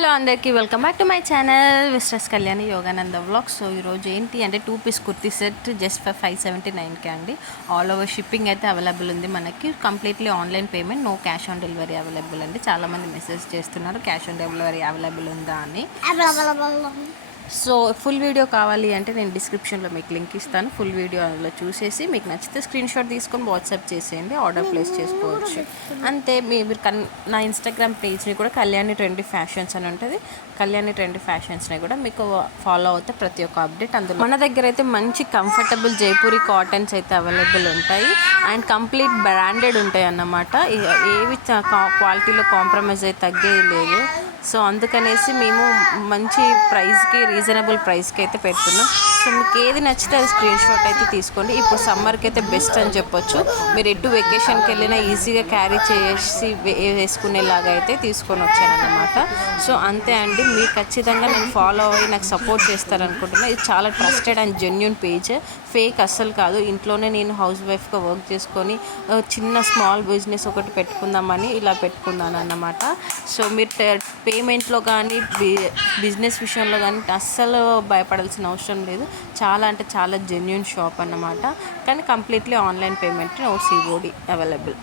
Hello అందరికీ welcome back to my channel Mrs Kalyani Yogananda vlogs. So ఈరోజు ఏంటి అంటే 2 piece kurti set just for 579కే అండి. ఆల్ ఓవర్ షిప్పింగ్ అయితే అవైలబుల్ ఉంది మనకి. Completely online payment, no cash on delivery available అండి. చాలామంది మెసేజ్ చేస్తున్నారు క్యాష్ ఆన్ డెలివరీ అవైలబుల్ ఉందా అని. సో ఫుల్ వీడియో కావాలి అంటే నేను డిస్క్రిప్షన్లో మీకు లింక్ ఇస్తాను. ఫుల్ వీడియో అందులో చూసేసి మీకు నచ్చితే స్క్రీన్ షాట్ తీసుకొని వాట్సాప్ చేసేయండి, ఆర్డర్ ప్లేస్ చేసుకోవచ్చు. అంతే. మీరు నా ఇన్స్టాగ్రామ్ పేజ్ని కూడా కళ్యాణి ట్రెండీ ఫ్యాషన్స్ అని ఉంటుంది. కళ్యాణి ట్రెండీ ఫ్యాషన్స్ని కూడా మీకు ఫాలో అవుతే ప్రతి ఒక్క అప్డేట్ అందులో. మన దగ్గర అయితే మంచి కంఫర్టబుల్ జైపూరి కాటన్స్ అయితే అవైలబుల్ ఉంటాయి అండ్ కంప్లీట్ బ్రాండెడ్ ఉంటాయి అన్నమాట. ఏవి క్వాలిటీలో కాంప్రమైజ్ అయితే తగ్గేది లేదు. సో అందుకనేసి మేము మంచి ప్రైస్కి, రీజనబుల్ ప్రైస్కి అయితే పెడుతున్నాం. సో మీకు ఏది నచ్చితే అది స్క్రీన్ షాట్ అయితే తీసుకోండి. ఇప్పుడు సమ్మర్కి అయితే బెస్ట్ అని చెప్పొచ్చు. మీరు ఎటు వెకేషన్కి వెళ్ళినా ఈజీగా క్యారీ చేసి వేసుకునేలాగా అయితే తీసుకొని వచ్చానన్నమాట. సో అంతే అండి. మీరు ఖచ్చితంగా నేను ఫాలో అయ్యి నాకు సపోర్ట్ చేస్తారనుకుంటున్నాను. ఇది చాలా trusted and genuine page, fake అస్సలు కాదు. ఇంట్లోనే నేను హౌస్ వైఫ్గా వర్క్ చేసుకొని చిన్న స్మాల్ బిజినెస్ ఒకటి పెట్టుకుందామని ఇలా పెట్టుకున్నాను అన్నమాట. సో మీరు పేమెంట్లో కానీ బిజినెస్ విషయంలో కానీ అస్సలు భయపడాల్సిన అవసరం లేదు. చాలా అంటే చాలా జెన్యూన్ షాప్ అన్నమాట. కానీ completely online payment, no COD available.